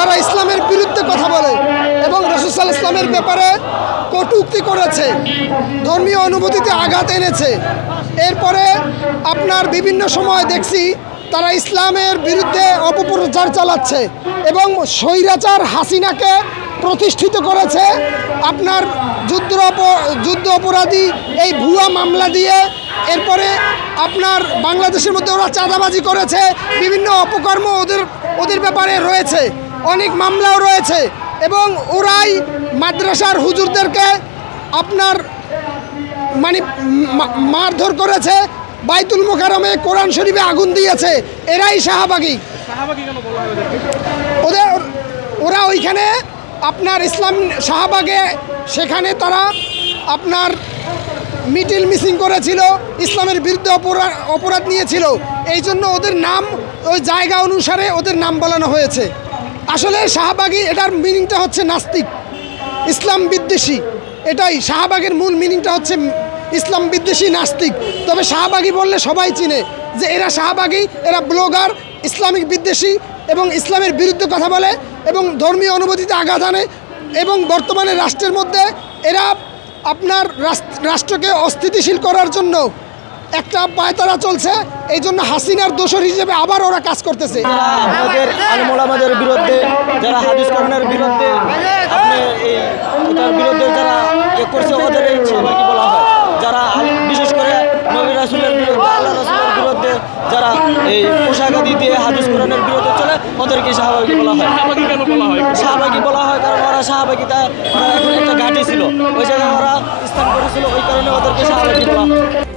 যারা ইসলামের বিরুদ্ধে কথা বলে এবং রাসূল সাল্লাল্লাহু আলাইহি ওয়াসাল্লামের ব্যাপারে কটূক্তি করেছে, ধর্মীয় অনুভূতিতে আঘাত এনেছে। এরপরে আপনার বিভিন্ন সময় দেখছি তারা ইসলামের বিরুদ্ধে অপপ্রচার চালাচ্ছে এবং স্বৈরাচার হাসিনাকে প্রতিষ্ঠিত করেছে আপনার যুদ্ধ অপরাধী এই ভুয়া মামলা দিয়ে। এরপরে আপনার বাংলাদেশের মধ্যে ওরা চাঁদাবাজি করেছে, বিভিন্ন অপকর্ম ওদের ব্যাপারে রয়েছে, অনেক মামলাও রয়েছে এবং ওরাই মাদ্রাসার হুজুরদেরকে আপনার মানে মারধর করেছে, বাইতুল মোকাররমে কোরআন শরীফে আগুন দিয়েছে। এরাই শাহবাগী। ওরা ওইখানে আপনার ইসলাম শাহবাগে সেখানে তারা আপনার মিটিল মিসিং করেছিল, ইসলামের বিরুদ্ধে অপরাধ নিয়েছিল, এই জন্য ওদের নাম ওই জায়গা অনুসারে ওদের নাম বলানো হয়েছে। আসলে শাহবাগী এটার মিনিংটা হচ্ছে নাস্তিক, ইসলাম বিদ্বেষী। এটাই শাহবাগের মূল মিনিংটা হচ্ছে ইসলাম বিদ্বেষী, নাস্তিক। তবে শাহবাগী বললে সবাই চিনে যে এরা শাহবাগী, এরা ব্লগার, ইসলামিক বিদ্বেষী এবং ইসলামের বিরুদ্ধে কথা বলে এবং ধর্মীয় অনুভূতিতে আঘাত আনে এবং বর্তমানে রাষ্ট্রের মধ্যে এরা আপনার রাষ্ট্রকে অস্থিতিশীল করার জন্য একটা পায়তারা চলছে। এই জন্য হাসিনার দোসর হিসেবে আবার ওরা কাজ করতেছে। আমাদের আলেম ওলামাদের বিরুদ্ধে, যারা হাদিস কোরআনের বিরুদ্ধে, আপনি এটার বিরুদ্ধে যারা করছে ওদের শাহবাগী বলা হয়। যারা বিশেষ করে নবী রাসূলের বিরুদ্ধে, আল্লাহ রাসূলের বিরুদ্ধে যারা এই পোশাক আদি দিয়ে হাদিস কোরআনের বিরুদ্ধে চলে ওদেরকে শাহবাগী বলা হয়। শাহবাগী কেন বলা হয়? শাহবাগী বলা হয় কারণ ওরা শাহবাগীটা একটা ঘাঁটি ছিল, ওই জায়গায় ওরা স্থান করেছিল, ওই কারণে ওদেরকে শাহবাগী বলা হয়।